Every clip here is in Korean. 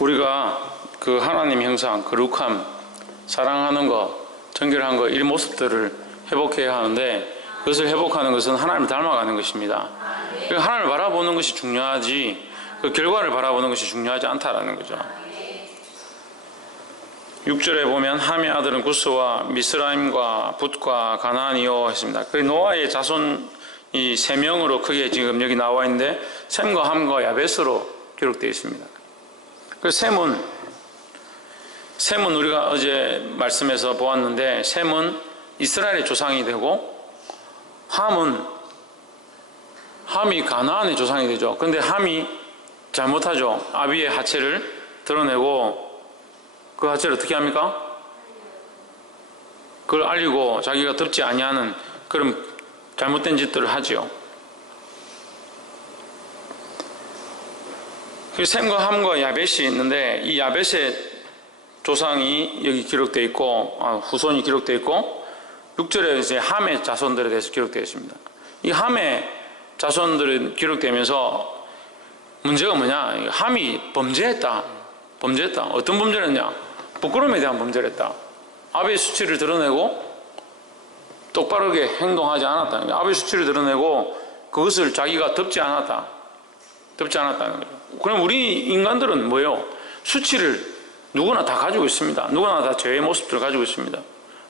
우리가 그 하나님 형상, 거룩함, 사랑하는 것, 정결한 것, 이 모습들을 회복해야 하는데 그것을 회복하는 것은 하나님을 닮아가는 것입니다. 하나님을 바라보는 것이 중요하지 그 결과를 바라보는 것이 중요하지 않다라는 거죠. 6절에 보면 함의 아들은 구스와 미스라임과 붓과 가나안이요 했습니다. 그 노아의 자손 이 세 명으로 크게 지금 여기 나와 있는데 셈과 함과 야벳으로 기록되어 있습니다. 그 셈은 우리가 어제 말씀에서 보았는데 셈은 이스라엘의 조상이 되고 함이 가나안의 조상이 되죠. 그런데 함이 잘못하죠. 아비의 하체를 드러내고 그 하체를 어떻게 합니까? 그걸 알리고 자기가 덮지 아니하는 그런 잘못된 짓들을 하지요. 셈과 함과 야벳이 있는데 이 야벳의 조상이 여기 기록되어 있고 후손이 기록되어 있고 6절에 이제 함의 자손들에 대해서 기록되어 있습니다. 이 함의 자손들은 기록되면서 문제가 뭐냐? 함이 범죄했다. 어떤 범죄를 했냐? 부끄러움에 대한 범죄를 했다. 아비의 수치를 드러내고 똑바르게 행동하지 않았다는 거예요. 아비의 수치를 드러내고 그것을 자기가 덮지 않았다는 거죠. 그럼 우리 인간들은 뭐예요? 수치를 누구나 다 가지고 있습니다. 누구나 다 죄의 모습들을 가지고 있습니다.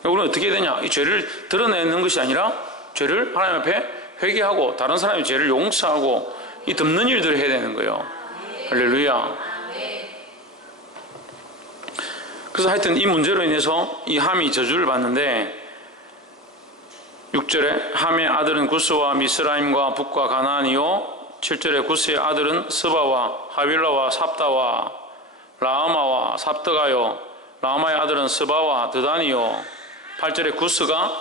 우리는 어떻게 해야 되냐? 이 죄를 드러내는 것이 아니라 죄를 하나님 앞에 회개하고 다른 사람의 죄를 용서하고 이 덮는 일들을 해야 되는 거예요. 할렐루야. 그래서 하여튼 이 문제로 인해서 이 함이 저주를 받는데 6절에 함의 아들은 구스와 미스라임과 붓과 가나안이요 7절에 구스의 아들은 스바와 하윌라와 삽다와 라아마와 삽드가요 라아마의 아들은 스바와 드단이요 8절에 구스가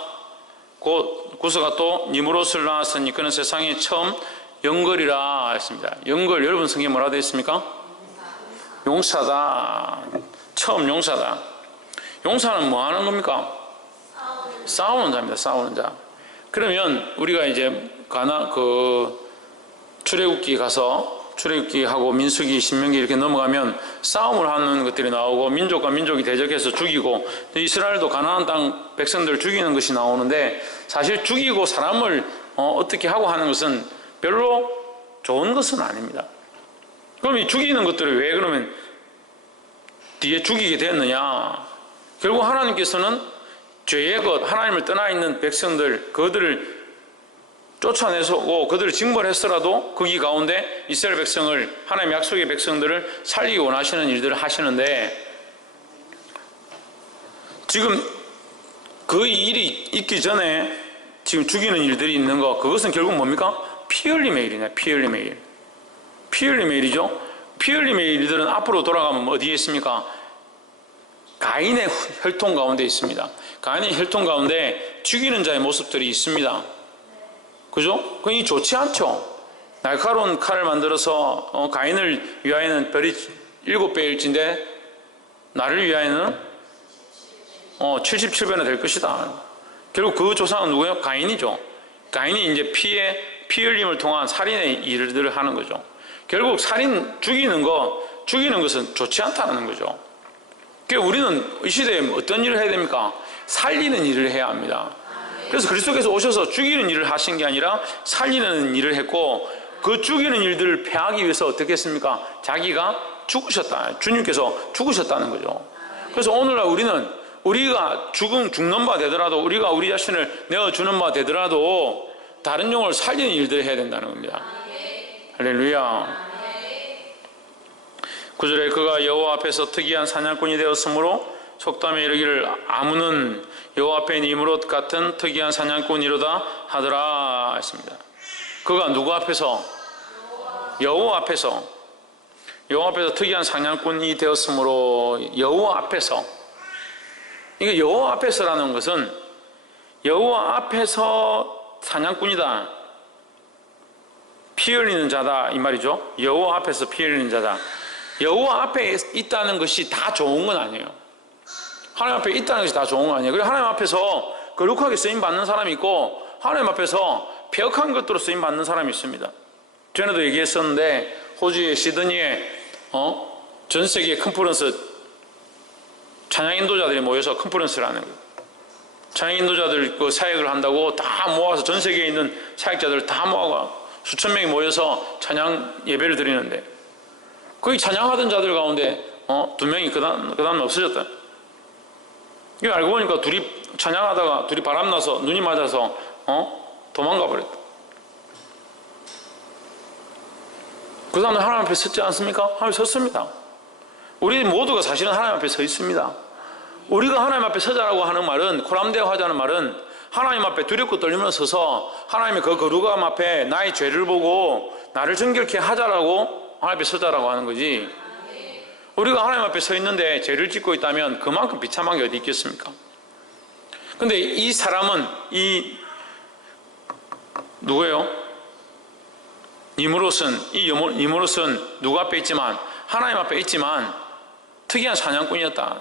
또 니므롯을 낳았으니 그는 세상에 처음 영걸이라 했습니다. 영걸, 여러분 성경에 뭐라 되어 있습니까? 용사다. 처음 용사다. 용사는 뭐 하는 겁니까? 싸우는 자입니다. 싸우는 자. 그러면 우리가 이제 출애굽기 가서 출애굽기하고 민수기, 신명기 이렇게 넘어가면 싸움을 하는 것들이 나오고 민족과 민족이 대적해서 죽이고 이스라엘도 가나안 땅 백성들을 죽이는 것이 나오는데 사실 죽이고 사람을 어떻게 하고 하는 것은 별로 좋은 것은 아닙니다. 그럼 이 죽이는 것들을 왜 그러면 뒤에 죽이게 되었느냐? 결국 하나님께서는 죄의 것, 하나님을 떠나 있는 백성들, 그들을 쫓아내서고 그들을 징벌했더라도 거기 가운데 이스라엘 백성을, 하나님 약속의 백성들을 살리기 원하시는 일들을 하시는데 지금 그 일이 있기 전에 지금 죽이는 일들이 있는 거, 그것은 결국 뭡니까? 피 흘림의 일이네. 피 흘림의 일. 피 흘림의 일이죠. 피 흘림의 일들은 앞으로 돌아가면 어디에 있습니까? 가인의 혈통 가운데 있습니다. 가인의 혈통 가운데 죽이는 자의 모습들이 있습니다. 그죠? 그건 좋지 않죠. 날카로운 칼을 만들어서 가인을 위하여는 별이 7배일진데 나를 위하여는 77배나 될 것이다. 결국 그 조상은 누구예요? 가인이죠. 가인이 이제 피 흘림을 통한 살인의 일들을 하는 거죠. 결국 죽이는 것은 좋지 않다는 거죠. 그러니까 우리는 이 시대에 어떤 일을 해야 됩니까? 살리는 일을 해야 합니다. 그래서 그리스도께서 오셔서 죽이는 일을 하신 게 아니라 살리는 일을 했고 그 죽이는 일들을 패하기 위해서 어떻게 했습니까? 자기가 죽으셨다. 주님께서 죽으셨다는 거죠. 그래서 오늘날 우리가 죽는 바 되더라도 우리가 우리 자신을 내어주는 바 되더라도 다른 영혼을 살리는 일들을 해야 된다는 겁니다. 할렐루야. 9절에 그가 여호와 앞에서 특이한 사냥꾼이 되었으므로 속담에 이르기를 아무는 여호와 앞에 니므롯 같은 특이한 사냥꾼이로다 하더라 했습니다. 그가 누구 앞에서? 여호와 앞에서 특이한 사냥꾼이 되었으므로 여호와 앞에서. 이게 여호와 앞에서라는 것은 여호와 앞에서 사냥꾼이다, 피 흘리는 자다 이 말이죠. 여호와 앞에서 피 흘리는 자다. 여호와 앞에 있다는 것이 다 좋은 건 아니에요. 하나님 앞에 있다는 것이 다 좋은 건 아니에요. 그리고 하나님 앞에서 거룩하게 쓰임받는 사람이 있고 하나님 앞에서 폐역한 것들로 쓰임받는 사람이 있습니다. 전에도 얘기했었는데 호주의 시드니에 전 세계 컨퍼런스 찬양 인도자들이 모여서 컨퍼런스를 하는 거예요. 찬양 인도자들 그 사역을 한다고 다 모아서 전 세계에 있는 사역자들 다 모아가 수천 명이 모여서 찬양 예배를 드리는데 거기 찬양하던 자들 가운데 2명이 그다음 없어졌다. 이거 알고 보니까 둘이 찬양하다가 둘이 바람나서 눈이 맞아서 도망가 버렸다. 그 사람은 하나님 앞에 섰지 않습니까? 하나님 섰습니다. 우리 모두가 사실은 하나님 앞에 서 있습니다. 우리가 하나님 앞에 서자라고 하는 말은, 코람데오 하자는 말은 하나님 앞에 두렵고 떨리면서 서서 하나님의 그 거룩함 앞에 나의 죄를 보고 나를 정결케 하자라고 하나님 앞에 서자라고 하는 거지. 우리가 하나님 앞에 서 있는데 죄를 짓고 있다면 그만큼 비참한 게 어디 있겠습니까? 근데 이 사람은 누구예요? 니무롯은 누구 앞에 있지만 하나님 앞에 있지만 특이한 사냥꾼이었다.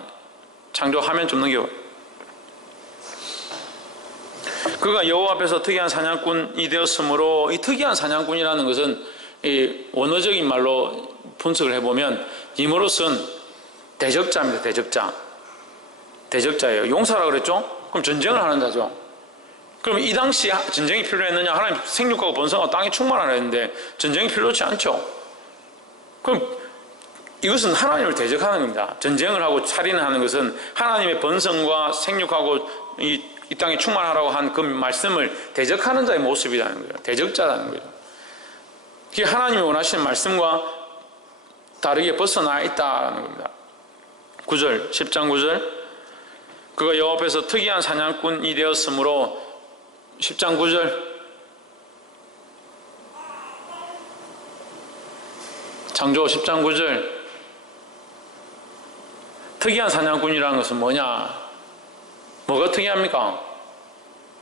창조 화면 좀 넘겨. 그가 여호와 앞에서 특이한 사냥꾼이 되었으므로 이 특이한 사냥꾼이라는 것은 이 원어적인 말로 분석을 해보면 니무롯은 대적자입니다. 대적자예요. 용사라고 그랬죠? 그럼 전쟁을 하는 자죠. 그럼 이 당시 전쟁이 필요했느냐? 하나님 생육하고 번성하고 땅이 충만하라 했는데 전쟁이 필요치 않죠. 그럼 이것은 하나님을 대적하는 겁니다. 전쟁을 하고 살인을 하는 것은 하나님의 번성과 생육하고 이 땅에 충만하라고 한 그 말씀을 대적하는 자의 모습이라는 거예요. 대적자라는 거예요. 그게 하나님이 원하시는 말씀과 다르게 벗어나 있다는 겁니다. 9절, 10장 9절. 그가 여호와 앞에서 특이한 사냥꾼이 되었으므로 10장 9절. 창조 10장 9절. 특이한 사냥꾼이라는 것은 뭐냐? 뭐가 특이합니까?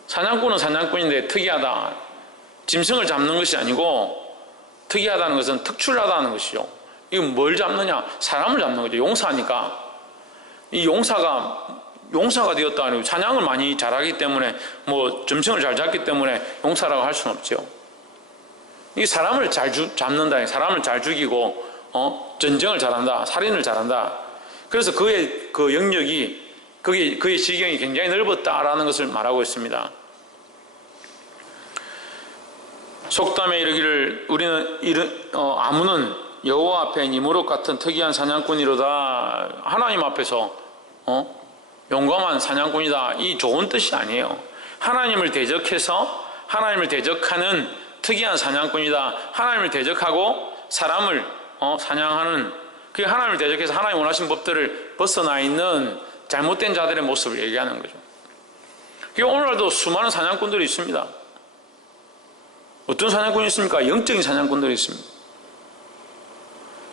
사냥꾼은 사냥꾼인데 특이하다. 짐승을 잡는 것이 아니고 특이하다는 것은 특출나다는 것이요. 이건 뭘 잡느냐? 사람을 잡는 거죠. 용사니까. 이 용사가 되었다 아니고 사냥을 많이 잘하기 때문에 뭐 짐승을 잘 잡기 때문에 용사라고 할 수는 없죠. 이 사람을 잘 잡는다. 사람을 잘 죽이고 전쟁을 잘한다. 살인을 잘한다. 그래서 그의 그 영역이 그의 지경이 굉장히 넓었다라는 것을 말하고 있습니다. 속담에 이르기를 아무는 여호와 앞에 니무롯 같은 특이한 사냥꾼이로다. 하나님 앞에서 용감한 사냥꾼이다. 이 좋은 뜻이 아니에요. 하나님을 대적해서 하나님을 대적하는 특이한 사냥꾼이다. 하나님을 대적하고 사람을 사냥하는, 그게 하나님을 대적해서 하나님 원하신 법들을 벗어나 있는 잘못된 자들의 모습을 얘기하는 거죠. 오늘날도 수많은 사냥꾼들이 있습니다. 어떤 사냥꾼이 있습니까? 영적인 사냥꾼들이 있습니다.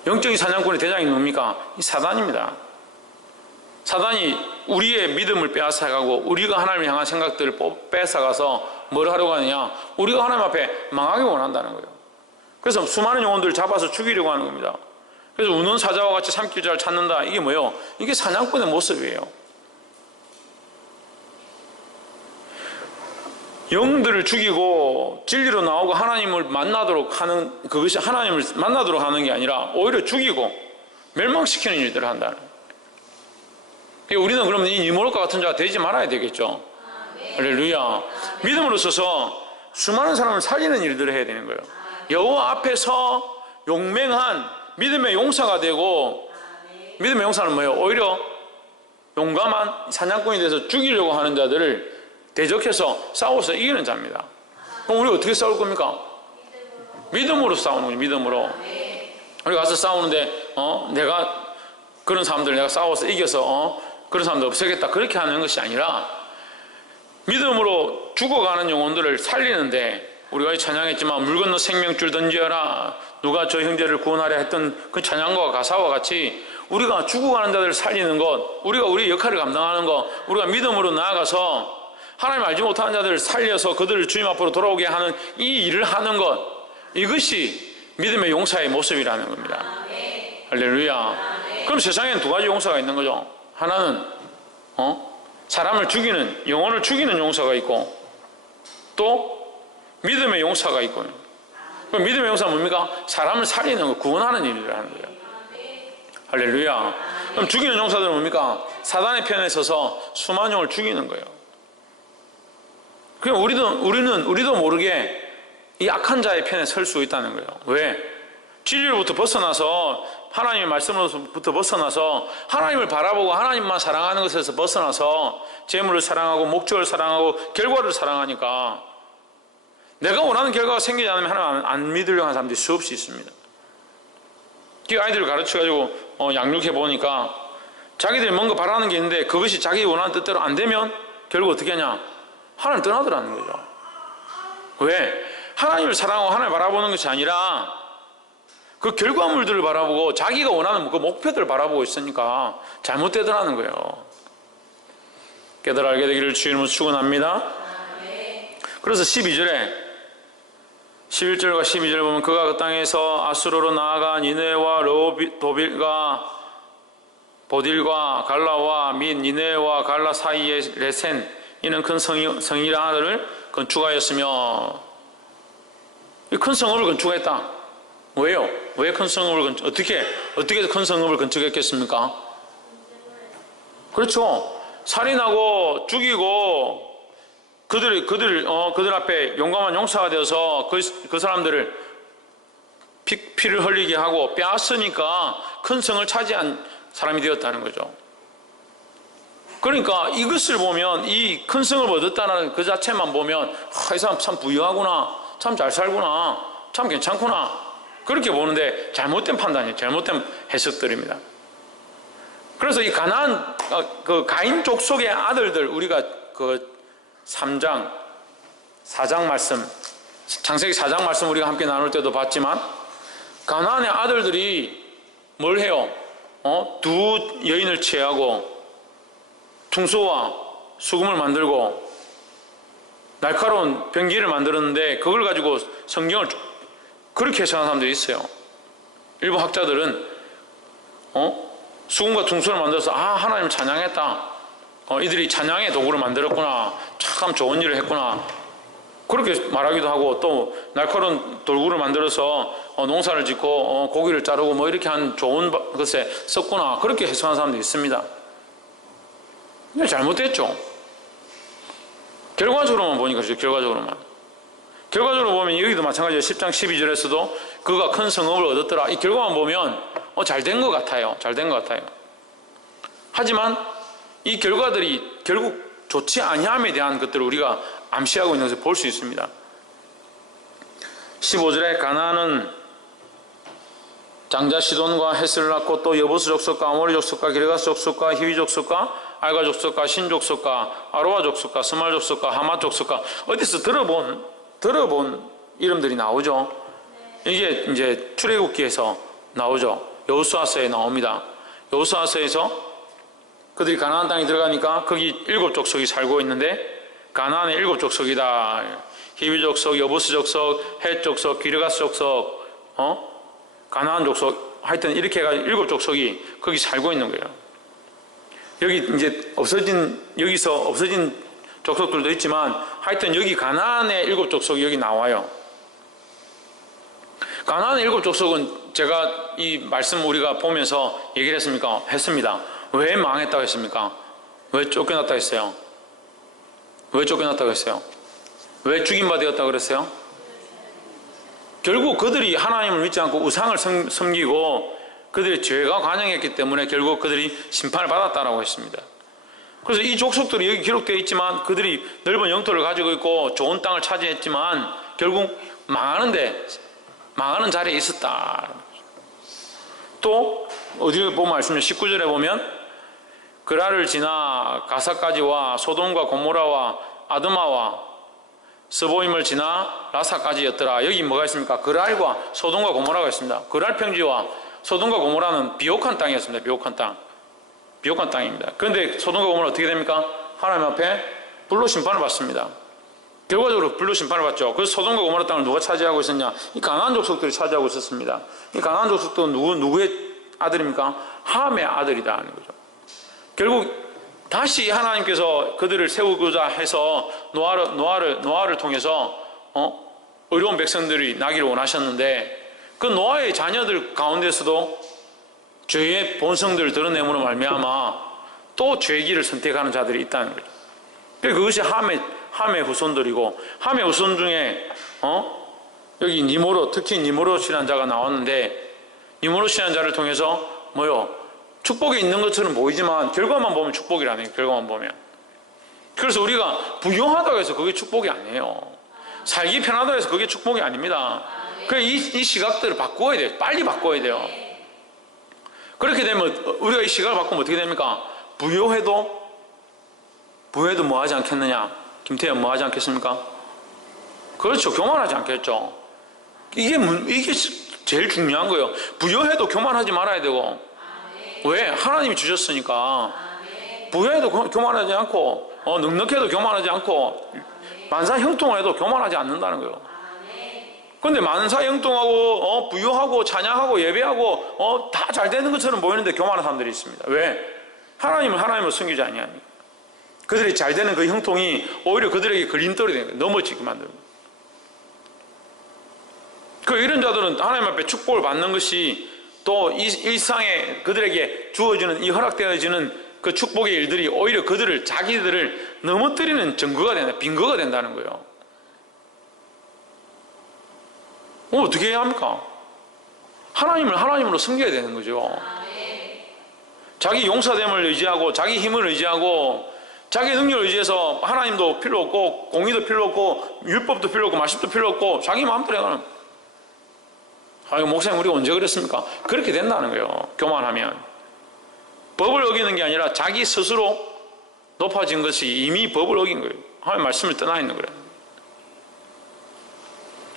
영적인 사냥꾼의 대장이 누굽니까? 이 사단입니다. 사단이 우리의 믿음을 빼앗아가고 우리가 하나님을 향한 생각들을 뺏어가서 뭘 하려고 하느냐? 우리가 하나님 앞에 망하기 원한다는 거예요. 그래서 수많은 영혼들을 잡아서 죽이려고 하는 겁니다. 그래서 우는 사자와 같이 삼킬 자를 찾는다. 이게 뭐예요? 이게 사냥꾼의 모습이에요. 영들을 죽이고 진리로 나오고 하나님을 만나도록 하는, 그것이 하나님을 만나도록 하는 게 아니라 오히려 죽이고 멸망시키는 일들을 한다는. 우리는 그러면 이 니무롯과 같은 자가 되지 말아야 되겠죠. 할렐루야. 믿음으로 서서 수많은 사람을 살리는 일들을 해야 되는 거예요. 여호와 앞에서 용맹한 믿음의 용사가 되고, 믿음의 용사는 뭐예요? 오히려 용감한 사냥꾼이 돼서 죽이려고 하는 자들을 대적해서 싸워서 이기는 자입니다. 그럼 우리 어떻게 싸울 겁니까? 믿음으로 싸우는 거죠. 믿음으로. 우리 가서 싸우는데 내가 그런 사람들 내가 싸워서 이겨서 그런 사람들 없애겠다 그렇게 하는 것이 아니라 믿음으로 죽어가는 영혼들을 살리는데, 우리가 찬양했지만 물 건너 생명줄 던지어라, 누가 저 형제를 구원하려 했던 그 찬양과 가사와 같이 우리가 죽어가는 자들을 살리는 것, 우리가 우리의 역할을 감당하는 것, 우리가 믿음으로 나아가서 하나님 알지 못하는 자들을 살려서 그들을 주님 앞으로 돌아오게 하는 이 일을 하는 것, 이것이 믿음의 용사의 모습이라는 겁니다. 할렐루야. 그럼 세상에는 두 가지 용사가 있는 거죠. 하나는 사람을 죽이는, 영혼을 죽이는 용사가 있고, 또 믿음의 용사가 있고. 그럼 믿음의 용사는 뭡니까? 사람을 살리는 거, 구원하는 일을 하는 거예요. 할렐루야. 그럼 죽이는 용사들은 뭡니까? 사단의 편에 서서 수만 영을 죽이는 거예요. 그럼 우리도 모르게 이 악한 자의 편에 설 수 있다는 거예요. 왜? 진리로부터 벗어나서 하나님의 말씀으로부터 벗어나서 하나님을 바라보고 하나님만 사랑하는 것에서 벗어나서 재물을 사랑하고 목적을 사랑하고 결과를 사랑하니까 내가 원하는 결과가 생기지 않으면 하나님 안 믿으려고 하는 사람들이 수없이 있습니다. 아이들을 가르쳐가지고 양육해 보니까 자기들이 뭔가 바라는 게 있는데 그것이 자기 원하는 뜻대로 안 되면 결국 어떻게 하냐? 하나님을 떠나더라는 거죠. 왜? 하나님을 사랑하고 하나님을 바라보는 것이 아니라 그 결과물들을 바라보고 자기가 원하는 그 목표들을 바라보고 있으니까 잘못되더라는 거예요. 깨달아 알게 되기를 주님으로 축원합니다. 그래서 12절에 11절과 12절 보면 그가 그 땅에서 아수르로 나아가 니네와 도빌과 보딜과 갈라와 및 니네와 갈라 사이의 레센 이는 큰 성이라 하늘을 건축하였으며 이 큰 성읍을 건축했다. 왜요? 왜 큰 성읍을 어떻게 큰 성읍을 건축했겠습니까? 그렇죠. 살인하고 죽이고 그들 앞에 용감한 용사가 되어서 그 사람들을 피를 흘리게 하고 빼앗으니까 큰 성을 차지한 사람이 되었다는 거죠. 그러니까 이것을 보면 이 큰 성을 얻었다는 그 자체만 보면 이 사람 참 부유하구나, 참 잘 살구나, 참 괜찮구나 그렇게 보는데 잘못된 판단이에요. 잘못된 해석들입니다. 그래서 이 가나안 그 가인 족속의 아들들 우리가 그 3장 4장 말씀 창세기 4장 말씀 우리가 함께 나눌 때도 봤지만 가나안의 아들들이 뭘 해요? 두 여인을 취하고 퉁소와 수금을 만들고 날카로운 병기를 만들었는데 그걸 가지고 성경을 그렇게 해석하는 사람들이 있어요. 일부 학자들은 수금과 퉁소를 만들어서 하나님 찬양했다. 이들이 찬양의 도구를 만들었구나. 참 좋은 일을 했구나. 그렇게 말하기도 하고 또 날카로운 돌구를 만들어서 농사를 짓고 고기를 자르고 뭐 이렇게 한 좋은 것에 썼구나. 그렇게 해석하는 사람도 있습니다. 근데 잘못됐죠. 결과적으로만 보니까 그렇죠. 결과적으로 보면 여기도 마찬가지예요. 10장 12절에서도 그가 큰 성읍을 얻었더라. 이 결과만 보면 잘된 것 같아요. 하지만 이 결과들이 결국 좋지 아니함에 대한 것들을 우리가 암시하고 있는 것을 볼 수 있습니다. 15절에 가나안은 장자 시돈과 헷을 낳고 또 여부스 족속과 아모리 족속과 기르가스 족속과 히위 족속과 알가 족속과 신 족속과 아로아 족속과 스말 족속과 하마 족속과 어디서 들어본 이름들이 나오죠. 이게 이제 출애굽기에서 나오죠. 여호수아서에 나옵니다. 여호수아서에서 그들이 가나안 땅에 들어가니까 거기 7족속이 살고 있는데 가나안의 7족속이다. 히위 족속, 여부스 족속, 헷 족속, 기르가스 족속, 가나안 족속, 하여튼 이렇게 해가지고 7족속이 거기 살고 있는 거예요. 여기 이제 여기서 없어진 족속들도 있지만 하여튼 여기 가나안의 7족속이 여기 나와요. 가나안의 7족속은 제가 이 말씀 우리가 보면서 얘기를 했습니다. 왜 망했다고 했습니까? 왜 쫓겨났다고 했어요? 왜 죽임바 되었다고 그랬어요? 결국 그들이 하나님을 믿지 않고 우상을 섬기고 그들의 죄가 관영했기 때문에 결국 그들이 심판을 받았다라고 했습니다. 그래서 이 족속들이 여기 기록되어 있지만 그들이 넓은 영토를 가지고 있고 좋은 땅을 차지했지만 결국 망하는 자리에 있었다. 또 어디에 보면 말씀을 19절에 보면 그라를 지나 가사까지와 소돔과 고모라와 아드마와 스보임을 지나 라사까지였더라. 여기 뭐가 있습니까? 그랄과 소돔과 고모라가 있습니다. 그랄 평지와 소돔과 고모라는 비옥한 땅이었습니다. 비옥한 땅입니다. 그런데 소돔과 고모라 어떻게 됩니까? 하나님 앞에 불로 심판을 받습니다. 결과적으로 불로 심판을 받죠. 그래서 소돔과 고모라 땅을 누가 차지하고 있었냐? 이 가나안 족속들이 차지하고 있었습니다. 이 가나안 족속도 누구의 아들입니까? 함의 아들이다는 거죠. 결국 다시 하나님께서 그들을 세우고자 해서 노아를 통해서 의로운 백성들이 나기를 원하셨는데 그 노아의 자녀들 가운데서도 죄의 본성들을 드러내므로 말미암아 또 죄의 길을 선택하는 자들이 있다는 거죠. 그것이 함의 후손들이고, 함의 후손 중에 여기 니무롯, 특히 니무롯이라는 자가 나왔는데, 니무롯이라는 자를 통해서 뭐요? 축복이 있는 것처럼 보이지만 결과만 보면 축복이라네요. 결과만 보면. 그래서 우리가 부유하다고 해서 그게 축복이 아니에요. 살기 편하다고 해서 그게 축복이 아닙니다. 그래서 이 시각들을 바꿔야 돼요. 빨리 바꿔야 돼요. 그렇게 되면 우리가 이 시각을 바꾸면 어떻게 됩니까? 부유해도 뭐 하지 않겠느냐? 김태현 뭐 하지 않겠습니까? 그렇죠. 교만하지 않겠죠. 이게 제일 중요한 거예요. 부유해도 교만하지 말아야 되고. 왜? 하나님이 주셨으니까. 부유해도 교만하지 않고, 넉넉해도 교만하지 않고, 만사형통해도 교만하지 않는다는 거예요. 그런데 만사형통하고, 부유하고, 찬양하고, 예배하고, 다 잘 되는 것처럼 보이는데 교만한 사람들이 있습니다. 왜? 하나님을 섬기지 아니하니까. 그들이 잘 되는 그 형통이 오히려 그들에게 걸림돌이 되는 거예요. 넘어지게 만듭니다. 이런 자들은 하나님 앞에 축복을 받는 것이 또 일상에 그들에게 주어지는 이 허락되어지는 그 축복의 일들이 오히려 자기들을 넘어뜨리는 증거가 된다, 빈거가 된다는 거예요. 어떻게 해야 합니까? 하나님으로 섬겨야 되는 거죠. 자기 용사됨을 의지하고, 자기 힘을 의지하고, 자기 능력을 의지해서 하나님도 필요 없고, 공의도 필요 없고, 율법도 필요 없고, 말씀도 필요 없고, 자기 마음대로 해가는. 목사님, 우리가 언제 그랬습니까? 그렇게 된다는 거예요. 교만하면. 법을 어기는 게 아니라 자기 스스로 높아진 것이 이미 법을 어긴 거예요. 하나님 말씀을 떠나 있는 거예요.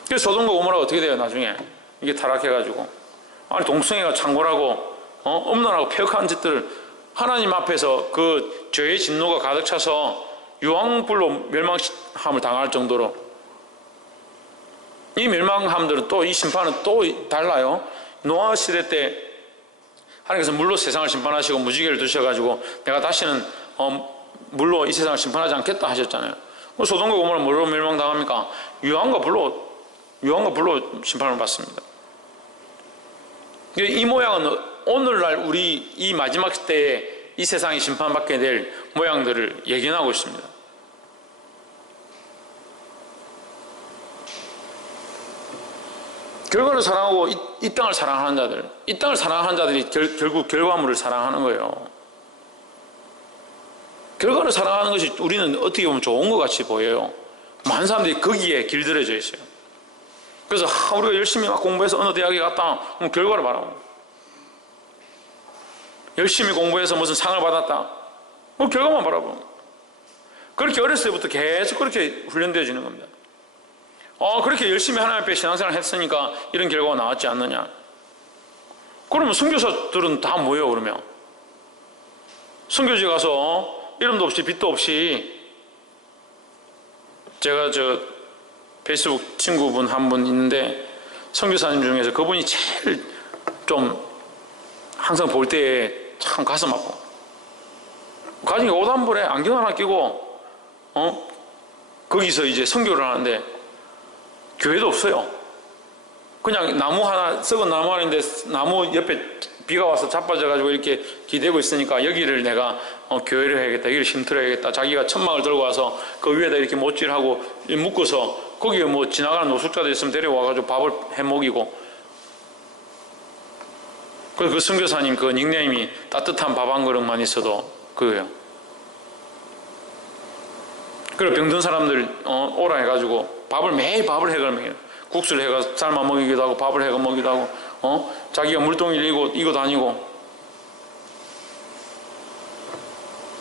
그래서 소돔과 고모라가 어떻게 돼요, 나중에? 이게 타락해가지고. 동성애가 창궐하고, 음란하고 폐역한 짓들을 하나님 앞에서 그 죄의 진노가 가득 차서 유황불로 멸망함을 당할 정도로, 이 멸망함들은 또 이 심판은 또 달라요. 노아 시대 때 하나님께서 물로 세상을 심판하시고 무지개를 두셔가지고 내가 다시는 물로 이 세상을 심판하지 않겠다 하셨잖아요. 소돔과 고모라는 뭐로 멸망당합니까? 유황과 불로 심판을 받습니다. 이 모양은 오늘날 우리 이 마지막 때에 이 세상이 심판받게 될 모양들을 예견하고 있습니다. 결과를 사랑하고 이 땅을 사랑하는 자들, 이 땅을 사랑하는 자들이 결국 결과물을 사랑하는 거예요. 결과를 사랑하는 것이 우리는 어떻게 보면 좋은 것 같이 보여요. 많은 사람들이 거기에 길들여져 있어요. 그래서 우리가 열심히 막 공부해서 어느 대학에 갔다, 그럼 결과를 바라고. 열심히 공부해서 무슨 상을 받았다, 뭐 결과만 바라보고. 그렇게 어렸을 때부터 계속 그렇게 훈련되어지는 겁니다. 그렇게 열심히 하나님 앞에 신앙생활을 했으니까 이런 결과가 나왔지 않느냐. 그러면 선교사들은 다 뭐예요, 그러면? 선교지 가서 이름도 없이 빚도 없이, 제가 페이스북 친구분 한 분 있는데, 선교사님 중에서 그분이 제일 좀 항상 볼 때에 참 가슴 아파. 가정에 옷 한 벌에 안경 하나 끼고, 거기서 이제 선교를 하는데, 교회도 없어요. 그냥 나무 하나, 썩은 나무 하나인데 나무 옆에 비가 와서 자빠져가지고 이렇게 기대고 있으니까 여기를 내가 교회를 해야겠다, 여기를 쉼터해야겠다. 자기가 천막을 들고 와서 그 위에다 이렇게 못질하고 묶어서 거기에 뭐 지나가는 노숙자들 있으면 데려와가지고 밥을 해 먹이고. 그 선교사님 그 닉네임이 따뜻한 밥 한 그릇만 있어도 그거예요. 그리고 병든 사람들 오라 해가지고 매일 밥을 해가 먹여요. 국수를 해가 삶아 먹이기도 하고 밥을 해가 먹이기도 하고, 자기가 물동이를 이고 다니고.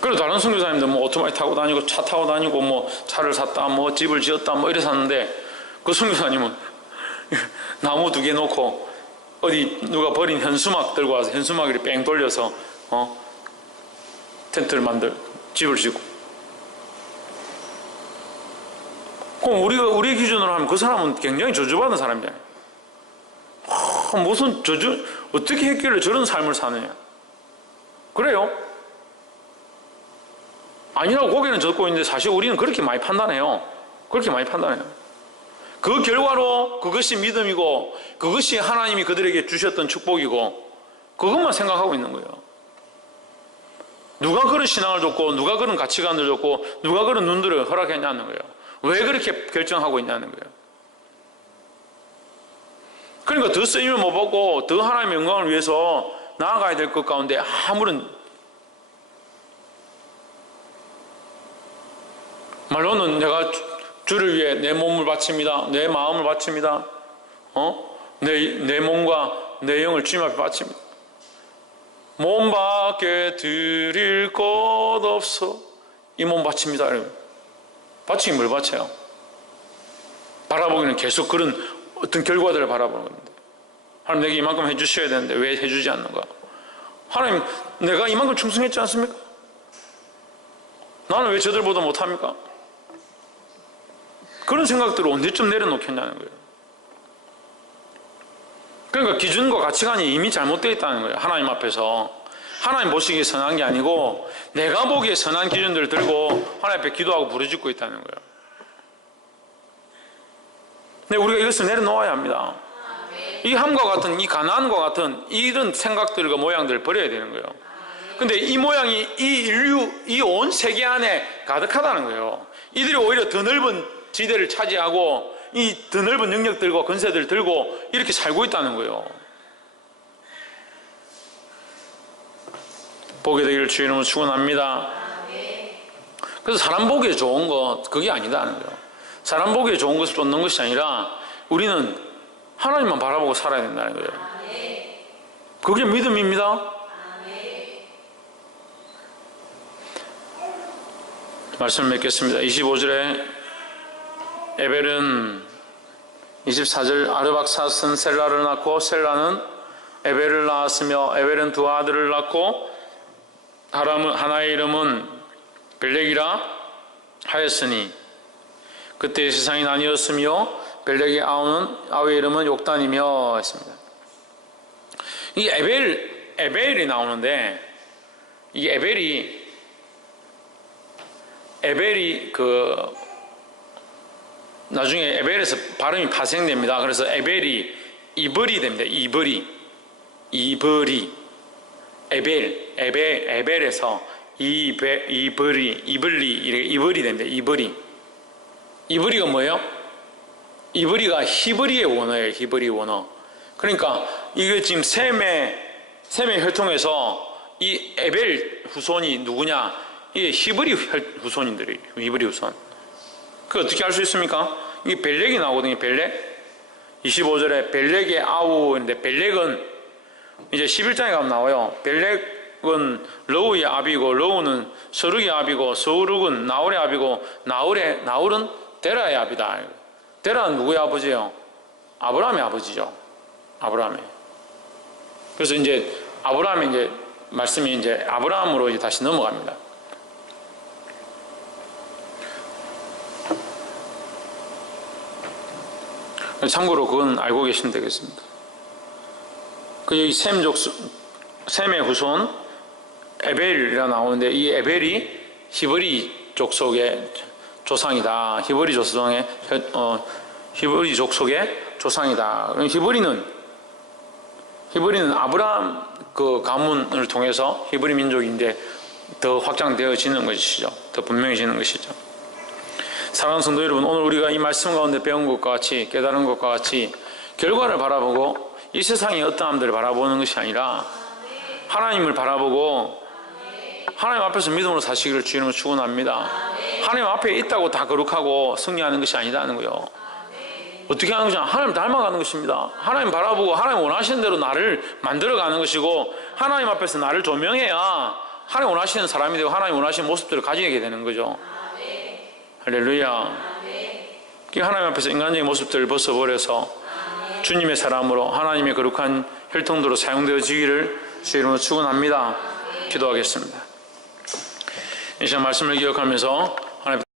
그리고 다른 선교사님들 뭐 오토바이 타고 다니고 차 타고 다니고 뭐 차를 샀다 뭐 집을 지었다 뭐 이래 샀는데, 그 선교사님은 나무 2개 놓고 어디 누가 버린 현수막 들고 와서 현수막을 뺑 돌려서 텐트를 만들, 집을 짓고. 그럼 우리 기준으로 하면 그 사람은 굉장히 저주받은 사람이잖아요. 무슨 어떻게 했길래 저런 삶을 사느냐. 그래요? 아니라고 고개는 젓고 있는데 사실 우리는 그렇게 많이 판단해요. 그렇게 많이 판단해요. 그 결과로 그것이 믿음이고, 그것이 하나님이 그들에게 주셨던 축복이고, 그것만 생각하고 있는 거예요. 누가 그런 신앙을 줬고 누가 그런 가치관을 줬고 누가 그런 눈들을 허락했냐는 거예요. 왜 그렇게 결정하고 있냐는 거예요. 그러니까 더 쓰임을 못 받고 더 하나님의 영광을 위해서 나아가야 될 것 가운데 아무런 말로는 내가 주를 위해 내 몸을 바칩니다. 내 마음을 바칩니다. 내 몸과 내 영을 주님 앞에 바칩니다. 몸밖에 드릴 것 없어. 이 몸 바칩니다. 바치긴 뭘 바쳐요? 바라보기는 계속 그런 어떤 결과들을 바라보는 겁니다. 하나님 내게 이만큼 해주셔야 되는데 왜 해주지 않는가? 하나님 내가 이만큼 충성했지 않습니까? 나는 왜 저들보다 못합니까? 그런 생각들을 언제쯤 내려놓겠냐는 거예요. 그러니까 기준과 가치관이 이미 잘못되어 있다는 거예요. 하나님 앞에서. 하나님 보시기에 선한 게 아니고 내가 보기에 선한 기준들을 들고 하나님 앞에 기도하고 부르짖고 있다는 거예요. 근데 우리가 이것을 내려놓아야 합니다. 이 함과 같은, 이 가난과 같은 이런 생각들과 모양들을 버려야 되는 거예요. 근데 이 모양이 이 인류, 이 온 세계 안에 가득하다는 거예요. 이들이 오히려 더 넓은 지대를 차지하고 이 더 넓은 능력들과 권세들을 들고 이렇게 살고 있다는 거예요. 보게 되기를 주의 이름으로 축원합니다. 그래서 사람 보기에 좋은 것 그게 아니다는 거예요. 사람 보기에 좋은 것을 쫓는 것이 아니라 우리는 하나님만 바라보고 살아야 된다는 거예요. 그게 믿음입니다. 말씀을 맺겠습니다. 25절에 에벨은 24절 아르박사스는 셀라를 낳고 셀라는 에벨을 낳았으며 에벨은 두 아들을 낳고 하나의 이름은 벨렉이라 하였으니 그때 세상이 나뉘었으며 벨렉의 아우의 이름은 욕단이며 했습니다. 이 에벨이 나오는데 이 에벨이 나중에 에벨에서 발음이 파생됩니다. 그래서 에벨이 이벌이 됩니다. 이벌이 에벨에서 이벌이 됩니다. 이벌이가 뭐예요? 이벌이가 히브리의 원어예요. 히브리 원어. 그러니까 이게 지금 셈의 혈통에서 이 에벨 후손이 누구냐? 이게 히브리 후손인들이에요. 히브리 후손. 그 어떻게 알 수 있습니까? 이게 벨렉이 나오거든요. 벨렉. 25절에 벨렉의 아우인데 벨렉은 이제 11장에 가면 나와요. 벨렉은 러우의 아비고 러우는 서룩의 아비고 서룩은 나홀의 아비고 나홀은 데라의 아비다. 데라는 누구의 아버지예요? 아브라함의 아버지죠. 아브라함의. 그래서 이제 아브라함의 이제 말씀이 이제 아브라함으로 이제 다시 넘어갑니다. 참고로 그건 알고 계시면 되겠습니다. 여기 셈의 후손 에벨이라 나오는데 이 에벨이 히브리 족속의 조상이다. 히브리 족속의 조상이다. 히브리는 아브라함 그 가문을 통해서 히브리 민족인데 더 확장되어지는 것이죠. 더 분명해지는 것이죠. 사랑하는 성도 여러분, 오늘 우리가 이 말씀 가운데 배운 것과 같이 깨달은 것과 같이 결과를 바라보고 이 세상의 어떠함들을 바라보는 것이 아니라 하나님을 바라보고 하나님 앞에서 믿음으로 사시기를 주님을 축원합니다. 하나님 앞에 있다고 다 거룩하고 승리하는 것이 아니다는 거예요. 어떻게 하는 것이냐? 하나님 닮아가는 것입니다. 하나님 바라보고 하나님 원하시는 대로 나를 만들어가는 것이고 하나님 앞에서 나를 조명해야 하나님 원하시는 사람이 되고 하나님 원하시는 모습들을 가지게 되는 거죠. 할렐루야. 하나님 앞에서 인간적인 모습들을 벗어버려서 주님의 사람으로 하나님의 거룩한 혈통도로 사용되어지기를 주의 이름으로 축원합니다. 기도하겠습니다. 이 시간 말씀을 기억하면서